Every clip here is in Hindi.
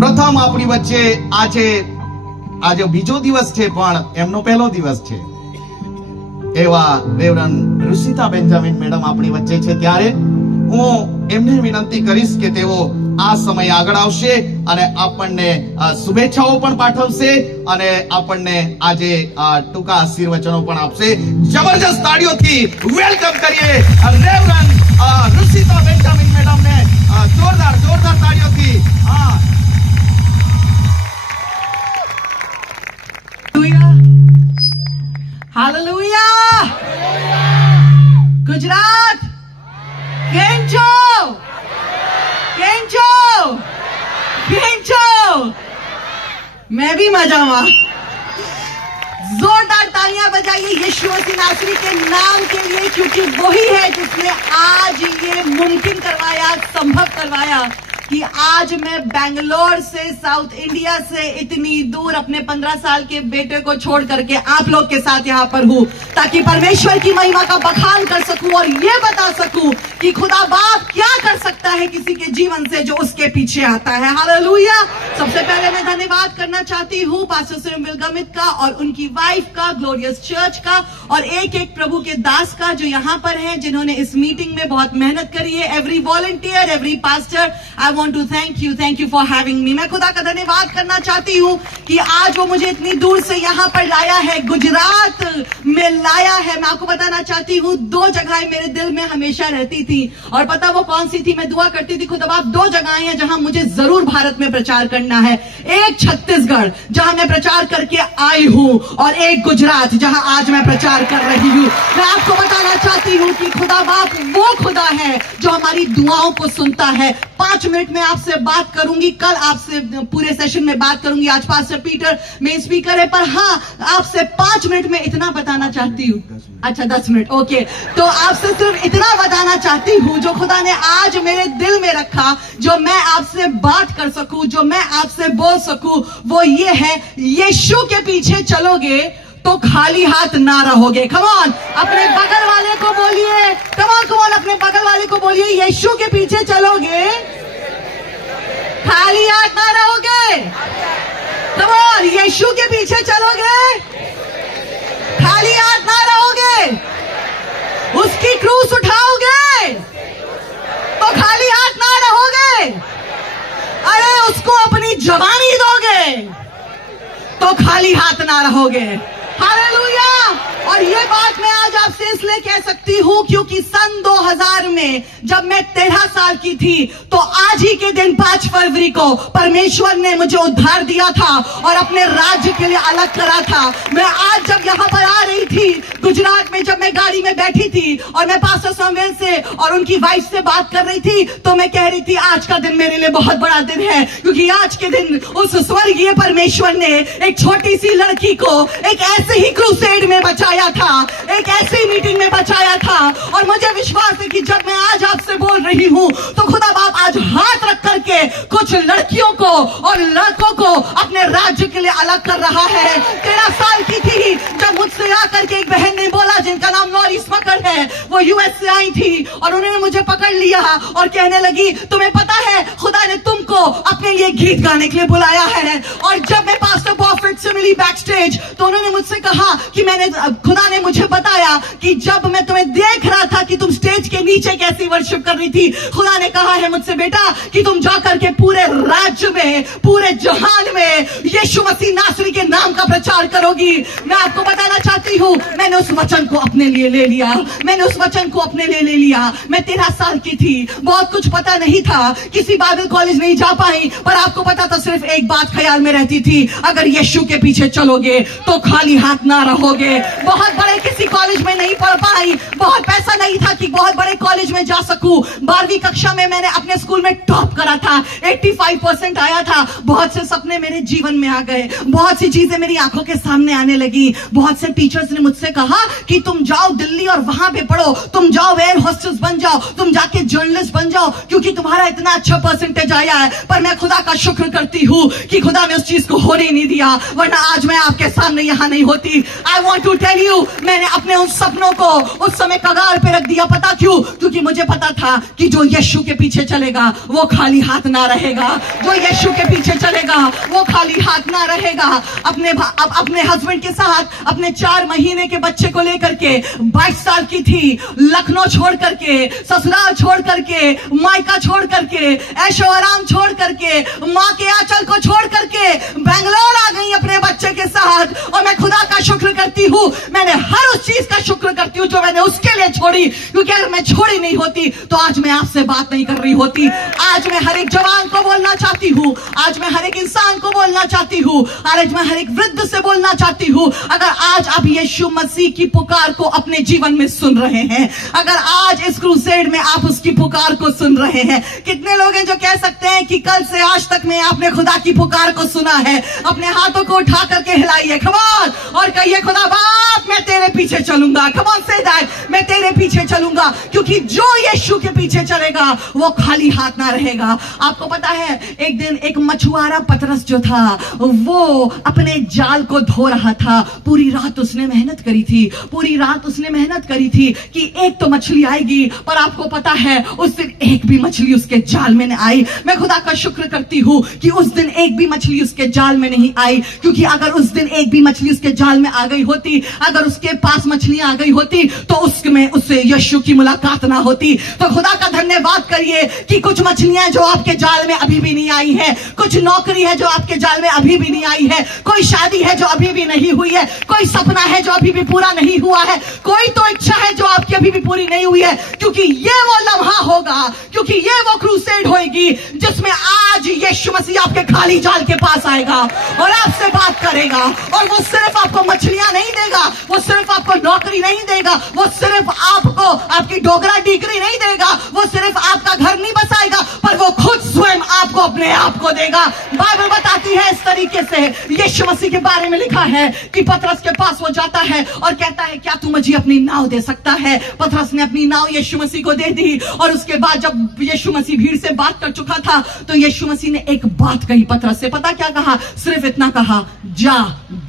પ્રથમ આપણી વચ્ચે આજે બીજો દિવસ છે, પણ એમનો પહેલો દિવસ છે એવા રેવરન ઋષિતા બેન્જામિન મેડમ આપણી વચ્ચે છે, ત્યારે હું એમને વિનંતી કરીશ કે તેઓ આ સમય આગળ આવશે અને આપણને શુભેચ્છાઓ પણ પાઠવશે અને આપણને આજે ટૂંકા આશીર્વચનો પણ આપશે. જબરજસ્ત તાળીઓથી વેલકમ કરીએ રેવરન ઋષિતા બેન્જામિન મેડમને. જોરદાર તાળીઓથી. હાલેલુયા. ગુજરાત કેમ છો? मैं भी मजा में. जोरदार तालियां बजाइए यीशु मसीह नासरी के नाम के लिए, क्योंकि वही है जिसने आज ये मुमकिन करवाया, संभव करवाया कि आज मैं बेंगलोर से, साउथ इंडिया से इतनी दूर अपने 15 साल के बेटे को छोड़ करके आप लोग के साथ यहाँ पर हूँ, ताकि परमेश्वर की महिमा का बखान कर सकूं और ये बता सकूं कि खुदा बाप क्या कर सकता है किसी के जीवन से जो उसके पीछे आता है. हालेलुया. सबसे पहले मैं धन्यवाद करना चाहती हूँ पास्टर सिम विलगमित का और उनकी वाइफ का, ग्लोरियस चर्च का, और एक एक प्रभु के दास का जो यहाँ पर है, जिन्होंने इस मीटिंग में बहुत मेहनत करी है. Every volunteer, every pastor, I want to thank you for having me. मैं खुदा का धन्यवाद करना चाहती हूँ कि आज वो मुझे इतनी दूर से यहाँ पर लाया है, गुजरात में लाया है. मैं आपको बताना चाहती हूँ 2 जगह मेरे दिल में हमेशा रहती थी, और पता वो कौन सी थी? मैं दुआ करती थी खुदा बाप 2 जगहें हैं जहां मुझे जरूर भारत में प्रचार करना है. एक छत्तीसगढ़ जहां मैं प्रचार करके आई हूँ, और एक गुजरात जहां आज मैं प्रचार कर रही हूँ. मैं आपको बताना चाहती हूँ कि खुदा बाप वो खुदा है जो हमारी दुआओं को सुनता है. 5 मिनट में आपसे बात करूंगी, कल आपसे पूरे सेशन में बात करूंगी. आज पास्टर पीटर मेन स्पीकर है, पर हाँ, आपसे 5 मिनट में इतना बताना चाहती हूँ. अच्छा 10 मिनट, ओके. तो आपसे सिर्फ इतना बताना चाहती हूँ जो खुदा ने आज मेरे दिल में रखा, जो मैं आपसे बात कर सकूं, जो मैं आपसे बोल सकूं, वो ये है, यीशु के पीछे चलोगे तो खाली हाथ ना रहोगे. कम ऑन, अपने बगल वाले को बोलिए. कम ऑन, अपने बगल वाले को बोलिए, यीशु के पीछे चलोगे खाली हाथ ना रहोगे. कम ऑन, यीशु के पीछे चलोगे खाली हाथ ना रहोगे. उसकी क्रूस उठाओगे तो खाली हाथ ना रहोगे. अरे उसको अपनी जवानी दोगे तो खाली हाथ ना रहोगे. हालेलुया. और ये बात मैं आज आपसे इसलिए कह सकती हूँ क्योंकि सन 2000 में जब मैं 13 साल की थी, तो आज ही के दिन 5 फरवरी को परमेश्वर ने मुझे उद्धार दिया था और अपने राज्य के लिए अलग करा था. मैं आज जब यहाँ पर आ रही थी गुजरात में, जब मैं गाड़ी में बैठी थी और मैं पास्टर सामुएल से और उनकी वाइफ से बात कर रही थी, तो मैं कह रही थी आज का दिन मेरे लिए बहुत बड़ा दिन है, क्योंकि आज के दिन उस स्वर्गीय परमेश्वर ने एक छोटी सी लड़की को एक ऐसे ही क्रूसेड में बचाया था, एक ऐसी मीटिंग में बचाया था. और मुझे विश्वास है कि जब मैं आज आपसे बोल रही हूँ तो खुदा बाप आज हाथ रख करके कुछ लड़कियों को और लड़कों को अपने राज्य के लिए अलग कर रहा है. 13 साल की थी जब मुझसे आकर के एक बहन ने बोला, जिनका नाम नॉरिस मकर है, वो यूएस से आई थी और उन्होंने मुझे पकड़ लिया और कहने लगी, तुम्हें पता है खुदा ने तुमको अपने लिए गीत गाने के लिए बुलाया है. और जब मैं पास्टर बॉफेट से मिली बैक स्टेज, तो उन्होंने मुझसे कहा कि खुदा ने मुझे बताया कि जब मैं तुम्हें देख रहा था कि तुम स्टेज के नीचे कैसी वर्शिप कर रही थी, खुदा ने कहा है मुझसे, बेटा, कि तुम जाकर के पूरे राज्य में, पूरे जहान में यीशु मसीह नासरी के नाम का प्रचार करोगी. मैं आपको बताना चाहती हूँ, मैंने उस वचन को अपने लिए ले लिया. मैं 13 साल की थी, बहुत कुछ पता नहीं था, किसी बाइबल कॉलेज नहीं जा पाई, पर आपको पता था, सिर्फ एक बात ख्याल में रहती थी, अगर यीशु के पीछे चलोगे तो खाली हाथ ना रहोगे. बहुत बड़े किसी कॉलेज में नहीं पढ़ पाई, बहुत पैसा नहीं था कि बहुत बड़े कॉलेज में जा सकूं. 12वीं कक्षा में मैंने अपने स्कूल में टॉप करा था, 85% आया था. बहुत से सपने मेरे जीवन में आ गए, बहुत सी चीजें मेरी आंखों के सामने आने लगी. बहुत से टीचर्स ने मुझसे कहा कि तुम जाओ दिल्ली और वहां पे पढ़ो, तुम जाओ एयर होस्टेस बन जाओ, तुम जाके जर्नलिस्ट बन जाओ, क्योंकि तुम्हारा इतना अच्छा परसेंटेज आया है. पर मैं खुदा का शुक्र करती हूँ कि खुदा ने उस चीज को होने नहीं दिया, वरना आज मैं आपके सामने यहाँ नहीं होती. आई वॉन्ट टू टेल हूँ मैंने अपने उन सपनों को उस समय कगार पे रख दिया। पता क्यों? क्योंकि मुझे पता था कि जो यीशु के पीछे चलेगा वो खाली हाथ ना रहेगा। जो यीशु के पीछे चलेगा वो खाली हाथ ना रहेगा। अपने हस्बैंड के साथ अपने 4 महीने के बच्चे को लेकर के 22 साल की थी, लखनऊ छोड़ करके, ससुराल छोड़ करके, मायका छोड़ करके, ऐशो आराम छोड़ करके, माँ के आंचल को छोड़ करके बेंगलोर आ गई अपने बच्चे के साथ। और मैं खुदा का शुक्र करती हूँ, मैंने हर उस चीज का शुक्र करती हूँ जो मैंने उसके लिए छोड़ी, क्योंकि अगर मैं छोड़ी नहीं होती तो आज मैं आपसे बात नहीं कर रही होती। आज मैं हर एक जवान को बोलना चाहती हूँ, आज मैं हर एक इंसान को बोलना चाहती हूँ, आज मैं हर एक वृद्ध से बोलना चाहती हूँ, अगर आज आप यीशु मसीह की पुकार को अपने जीवन में सुन रहे हैं, अगर आज इस क्रूसेड में आप उसकी पुकार को सुन रहे हैं, कितने लोग हैं जो कह सकते हैं कि कल से आज तक में आपने खुदा की पुकार को सुना है? अपने हाथों को उठा करके हिलाइए, कम ऑन, और कहिए खुदा बाप मैं तेरे पीछे चलूंगा। कम ऑन से दैट, मैं तेरे पीछे चलूंगा, क्योंकि जो यीशु के पीछे चलेगा वो खाली हाथ ना रहेगा। आपको पता है एक दिन एक मछुआरा पतरस जो था वो अपने जाल को धो रहा था। पूरी रात उसने मेहनत करी थी, पूरी रात उसने मेहनत करी थी कि एक तो मछली आएगी, पर आपको पता है उस दिन एक भी मछली उसके जाल में नहीं आई। मैं खुदा का शुक्र करती हूँ कि उस दिन एक भी मछली उसके जाल में नहीं आई, क्योंकि अगर उस दिन एक भी मछली उसके जाल में आ गई होती, अगर उसके पास मछलियां आ गई होती तो उसमें उससे यीशु की मुलाकात ना होती। तो खुदा का धन्यवाद करिए कि कुछ मछलियां जो आपके जाल में अभी भी नहीं आई है, कुछ नौकरी है जो आपके जाल में अभी भी नहीं आई है, कोई शादी है जो अभी भी नहीं हुई है, कोई सपना है जो अभी भी पूरा नहीं हुआ है, कोई तो इच्छा है जो आपकी अभी भी पूरी नहीं हुई है, क्योंकि ये वो लम्हा होगा, क्योंकि ये वो क्रूसेड होगी जिसमें आज यीशु मसीह आपके खाली जाल के पास आएगा और आपसे बात करेगा। और वो सिर्फ आपको मछलियां नहीं देगा, वो सिर्फ आपको नौकरी नहीं देगा, वो सिर्फ आपको आपकी डोगरा डिग्री नहीं देगा, वो सिर्फ आपका घर नहीं बसाएगा, पर वो खुद स्वयं आपको अपने आप को देगा। बाइबल बताती है इस तरीके से, यीशु मसीह के बारे में लिखा है कि पतरस के पास वो जाता है और कहता है क्या तू मुझे अपनी नाव दे सकता है? पतरस ने अपनी नाव यीशु मसीह को दे दी। और उसके बाद जब यीशु मसीह भीड़ से बात कर चुका था तो यीशु मसीह ने एक बात कही पतरस से। पता क्या कहा? सिर्फ इतना कहा, जा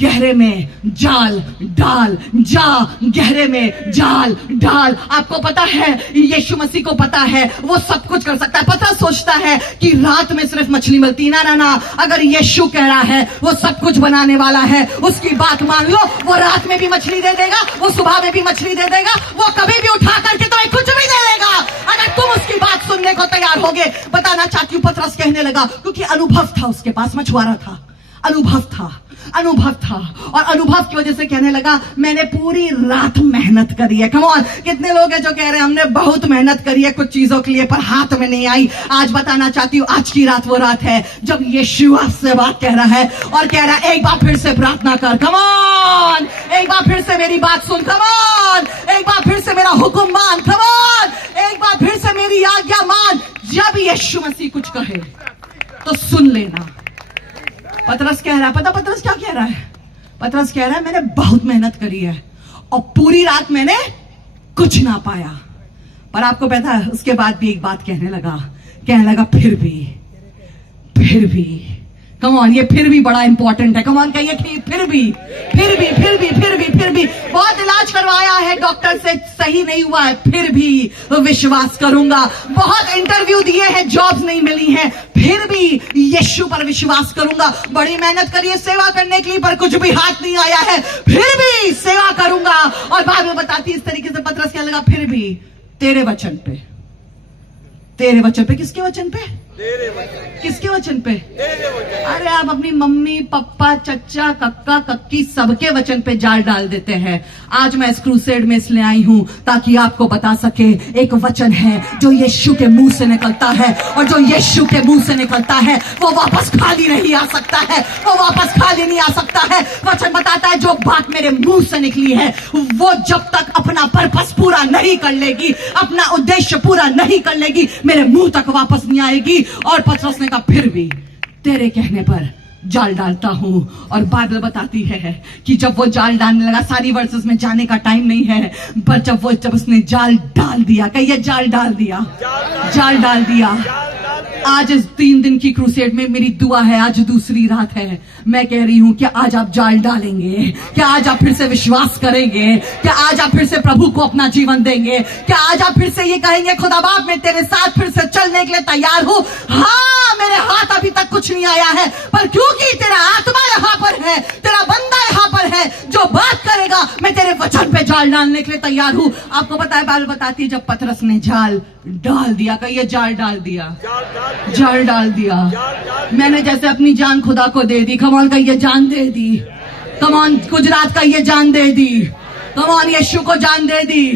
गहरे में जाल डाल, जा गहरे में जाल डाल। आपको पता है यीशु मसीह को पता है वो सब कुछ कर सकता है। पतरस सोचता है कि रात में सिर्फ मछली मिलती, ना ना ना, अगर यीशु कह रहा है वो सब कुछ बनाने वाला है, उसकी बात मान लो, वो रात में भी मछली दे देगा, वो सुबह में भी मछली दे देगा, वो कभी भी उठा करके तुम्हें कुछ भी दे देगा अगर तुम उसकी बात सुनने को तैयार होगे। बताना चाहती हूँ पतरस कहने लगा, क्योंकि अनुभव था उसके पास, मछुआरा था, अनुभव था और अनुभव की वजह से कहने लगा मैंने पूरी रात मेहनत करी है। कम ऑन, कितने लोग हैं जो कह रहे हैं हमने बहुत मेहनत करी है कुछ चीजों के लिए पर हाथ में नहीं आई। आज बताना चाहती हूँ आज की रात वो रात है जब यीशु आपसे बात कह रहा है और कह रहा है एक बार फिर से प्रार्थना कर। कम ऑन, एक बार फिर से मेरी बात सुन। कम ऑन, एक बार फिर से मेरा हुक्म मान। कम ऑन, एक बार फिर से मेरी आज्ञा मान। जब यीशु मसीह कुछ कहे तो सुन लेना। पतरस कह रहा है, पता पतरस क्या कह रहा है? पतरस कह रहा है मैंने बहुत मेहनत करी है और पूरी रात मैंने कुछ ना पाया। पर आपको पता है उसके बाद भी एक बात कहने लगा फिर भी। कम ऑन, ये फिर भी बड़ा इंपॉर्टेंट है। कम ऑन कहिए कि फिर भी। बहुत इलाज करवाया है डॉक्टर से, सही नहीं हुआ है, फिर भी विश्वास करूंगा। बहुत इंटरव्यू दिए हैं, जॉब्स नहीं मिली हैं, फिर भी यीशु पर विश्वास करूंगा। बड़ी मेहनत करिए सेवा करने के लिए पर कुछ भी हाथ नहीं आया है, फिर भी सेवा करूंगा। और बाइबल बताती है इस तरीके से पतरस कहने लगा फिर भी तेरे वचन पे। किसके वचन पे? किसके वचन पे? अरे आप अपनी मम्मी पापा चचा कक्का कक्की सबके वचन पे जाल डाल देते हैं। आज मैं इस क्रूसेड में इसलिए आई हूं ताकि आपको बता सके एक वचन है जो यीशु के मुंह से निकलता है और जो यीशु के मुंह से निकलता है वो वापस खाली नहीं आ सकता है, वो वापस खाली नहीं आ सकता है। वचन बताता है जो बात मेरे मुंह से निकली है वो जब तक अपना पर्पस पूरा नहीं कर लेगी, अपना उद्देश्य पूरा नहीं कर लेगी, मेरे मुंह तक वापस नहीं आएगी। और पतरस ने कहा फिर भी तेरे कहने पर जाल डालता हूं। और बाइबल बताती है कि जब वो जाल डालने लगा, सारी वर्सेस में जाने का टाइम नहीं है, पर जब उसने जाल डाल दिया, कहिए जाल डाल दिया। आज इस 3 दिन की क्रूसेड में मेरी दुआ है, आज दूसरी रात है, मैं कह रही हूं कि आज आप जाल डालेंगे, क्या आज आप फिर से विश्वास करेंगे, क्या आज आप फिर से प्रभु को अपना जीवन देंगे, क्या आज आप फिर से ये कहेंगे खुदा बाप मैं तेरे साथ फिर से चलने के लिए तैयार हूं। हाँ, मेरे हाथ अभी तक कुछ नहीं आया है, पर क्योंकि तेरा आत्मा यहाँ पर है, तेरा बंदा यहाँ पर है जो बात करेगा, मैं तेरे वचन पे जाल डालने के लिए तैयार हूं। आपको पता है, बाइबल बताती है जब पतरस ने जाल डाल दिया, कहिए जाल डाल दिया, जाल डाल दिया। मैंने जैसे अपनी जान खुदा को दे दी, कमॉन कहिए जान दे दी, कमॉन गुजरात का ये जान दे दी, कमॉन यीशु को जान दे दी,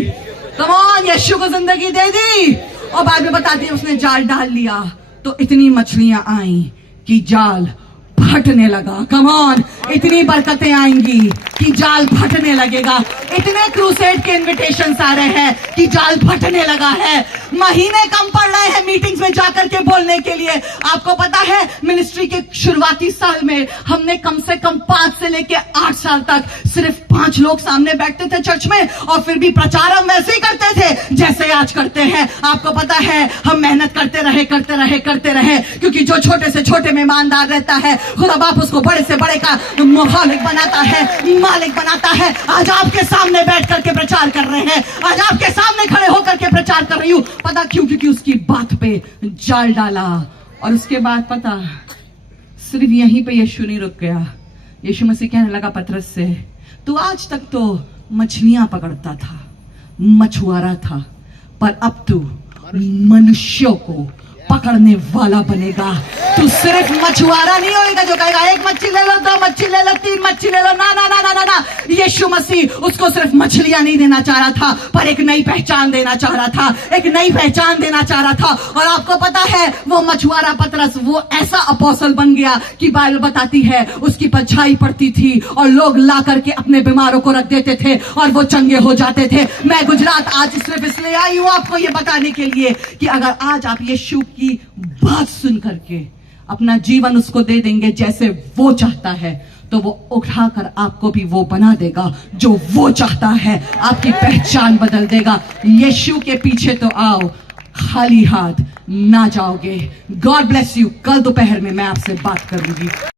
कमॉन यीशु को जिंदगी दे दी। और बाइबल बताती है उसने जाल डाल लिया तो इतनी मछलियां आई कि जाल फटने लगा। कमॉन, इतनी बरकतें आएंगी कि जाल फटने लगेगा। इतने क्रूसेड के इनविटेशंस आ रहे हैं कि जाल फटने लगा है। महीने कम पड़ रहे हैं मीटिंग्स में जाकर के बोलने के लिए। आपको पता है मिनिस्ट्री के शुरुआती साल में हमने कम से कम 5 से लेके 8 साल तक सिर्फ 5 लोग सामने बैठते थे चर्च में, और फिर भी प्रचार हम वैसे ही करते थे जैसे आज करते हैं। आपको पता है हम मेहनत करते रहे, क्योंकि जो छोटे से छोटे में ईमानदार रहता है खुदा बाप उसको बड़े से बड़े का मालिक बनाता है, मालिक बनाता है। आज आपके सामने बैठ करके प्रचार कर रहे हैं, आज आपके सामने खड़े होकर के प्रचार कर रही हूं। पता क्यों? क्योंकि उसकी बात पे जाल डाला। और उसके बाद पता सिर्फ यहीं पे यीशु नहीं रुक गया। यीशु मसीह कहने लगा पतरस से, तू आज तक तो मछलियां पकड़ता था, मछुआरा था, पर अब तू मनुष्यों को पकड़ने वाला बनेगा। तू सिर्फ मछुआरा नहीं होगा जो कहेगा 1 मच्छी ले लो, 2 मच्छी ले लो, 3 मच्छी ले लो। ना ना ना ना ना ना, यीशु मसीह उसको सिर्फ मछलियां नहीं देना चाह रहा था, पर एक नई पहचान देना चाह रहा था, एक नई पहचान देना चाह रहा था। और आपको पता है वो मछुआरा पतरस वो ऐसा अपोस्टल बन गया कि बाइबल बताती है उसकी परछाई पड़ती थी और लोग ला करके अपने बीमारों को रख देते थे और वो चंगे हो जाते थे। मैं गुजरात आज सिर्फ इसलिए आई हूं आपको ये बताने के लिए कि अगर आज आप यीशु की बात सुन करके अपना जीवन उसको दे देंगे जैसे वो चाहता है, तो वो उठाकर आपको भी वो बना देगा जो वो चाहता है। आपकी पहचान बदल देगा। यीशु के पीछे तो आओ, खाली हाथ ना जाओगे। God bless you. कल दोपहर में मैं आपसे बात करूंगी।